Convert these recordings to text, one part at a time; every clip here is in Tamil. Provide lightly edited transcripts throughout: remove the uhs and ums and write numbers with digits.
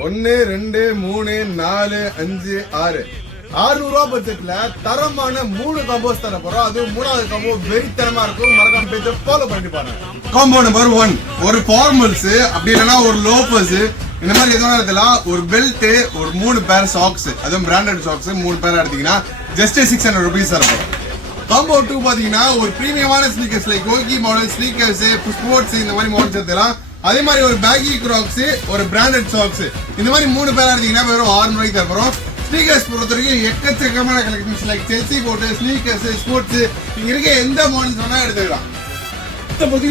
1 2 3 4 5 6 600 பட்ஜெட்ல தரமான 3 காம்போஸ் தர போறோம். அது மூணாவது காம்போ வெறித்தனமா இருக்கும். மறக்காம பேஜ் ஃபாலோ பண்ணி பாருங்க. காம்போ நம்பர் 1 ஒரு ஃபார்மல்ஸ், அப்படி இல்லனா ஒரு லோஃபர்ஸ், இந்த மாதிரி எதுவும் இருக்கலாம். ஒரு பெல்ட், ஒரு 3 பேர் சாக்ஸ், அதுவும் பிராண்டட் சாக்ஸ் 3 பேர் எடுத்தீங்கன்னா ஜஸ்ட் 600 rupees தர போறோம். காம்போ 2 பாத்தீங்கன்னா ஒரு பிரீமியமான ஸ்னீக்கர்ஸ் லைக் கோகி மாடல் ஸ்னீக்கர்ஸ், ஸ்போர்ட்ஸ், இந்த மாதிரி மாடல்ஸ் எடுத்துக்கலாம். அதே மாதிரி ஒரு பேகி கிராக்ஸ், ஒரு பிராண்டட் சாக்ஸ், இந்த மாதிரி 3 பேர் எடுத்தீங்கன்னா வெறும் 600 ரூபாய்க்கு தர போறோம். ஸ்னீக்கர்ஸ் பொறுத்த வரைக்கும் எக்கச்சக்கமான கலெக்ஷன்ஸ் லைக் செல்சி போட்டு ஸ்னீக்கர்ஸ், ஸ்போர்ட்ஸ், இங்க இருக்க எந்த மாடல்ஸ் வேணா எடுத்துக்கலாம்.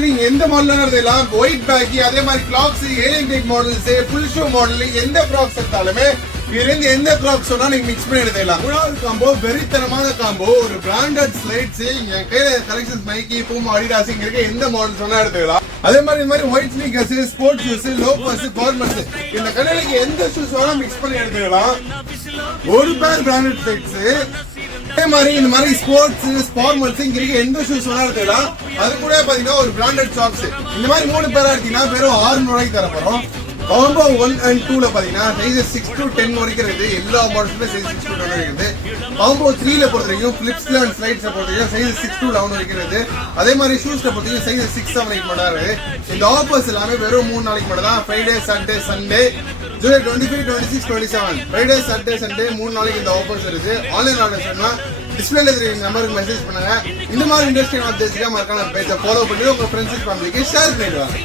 நீங்க எந்த மாடல் எடுத்துக்கலாம். ஒயிட் பேக்கி, அதே மாதிரி clocks, alien type models, full shoe model, எந்த கிளாக்ஸ் எடுத்தாலுமே இதுல இருந்து எந்த கிளாக்ஸ் சொன்னா நீங்க மிக்ஸ் பண்ணி எடுத்துக்கலாம். மூணாவது காம்போ வெறித்தனமான காம்போ, ஒரு பிராண்டட் ஸ்லைட்ஸ், என் கையில கலெக்ஷன்ஸ் நைக்கி, பூமா, அடிடாஸ், இங்க இருக்க எந்த மாடல்ஸ் வேணா எடுத்துக்கலாம். அதே மாதிரி இந்த மாதிரி white sneakers, sports shoes, loafers, formals, இந்த கடையில எந்த ஷூஸ் வேணா மிக்ஸ் பண்ணி எடுத்துக்கலாம். ஒரு பேர் பிராண்டட் ஸ்லைட்ஸ், அதே மாதிரி இந்த மாதிரி ஸ்போர்ட்ஸ், ஃபார்மல்ஸ், இங்க இருக்க எந்த ஷூஸ் வேணா எடுத்துக்கலாம். அது கூட பாத்தீங்கன்னா ஒரு பிராண்டட் சாக்ஸ், இந்த மாதிரி 3 பேரா எடுத்தீங்கன்னா வெறும் 600 ரூபாய்க்கு தர போறோம். காம்போ 1 and 2ல பாத்தீங்கன்னா சைஸ் 6 to 10 வரைக்கும் இருக்குது. எல்லா மாடல்ஸ்ல சைஸ் 6 to 10 இருக்குது. காம்போ 3ல பொறுத்த வரைக்கும் ஃபிளிப்ஸ்ல அண்ட் ஸ்லைட்ஸ்ல பொறுத்த வரைக்கும் சைஸ் 6 to 11 வரைக்கும் இருக்குது. அதே மாதிரி ஷூஸ்ல பொறுத்த வரைக்கும் சைஸ் 6 7 வரைக்கும் மட்டும் இருக்கு. இந்த ஆஃபர்ஸ் எல்லாமே வெறும் 3 நாளைக்கு மட்டும் தான். Friday, Saturday, Sunday, July 25, 26, 27. Friday, Saturday, Sunday 3 நாளைக்கு இந்த ஆஃபர்ஸ் இருக்கு. ஆன்லைன் ஆர்டர் பண்ணா டிஸ்பிளேல தெரியும் நம்பருக்கு மெசேஜ் பண்ணுங்க. இந்த மாதிரி இண்டஸ்ட்ரியல் அப்டேட்ஸ்க்கு மறக்காம பேஜை ஃபாலோ பண்ணி உங்க ஃப்ரெண்ட்ஸ் ஃபேமிலிக்கு ஷேர் பண்ணிடுவாங்க.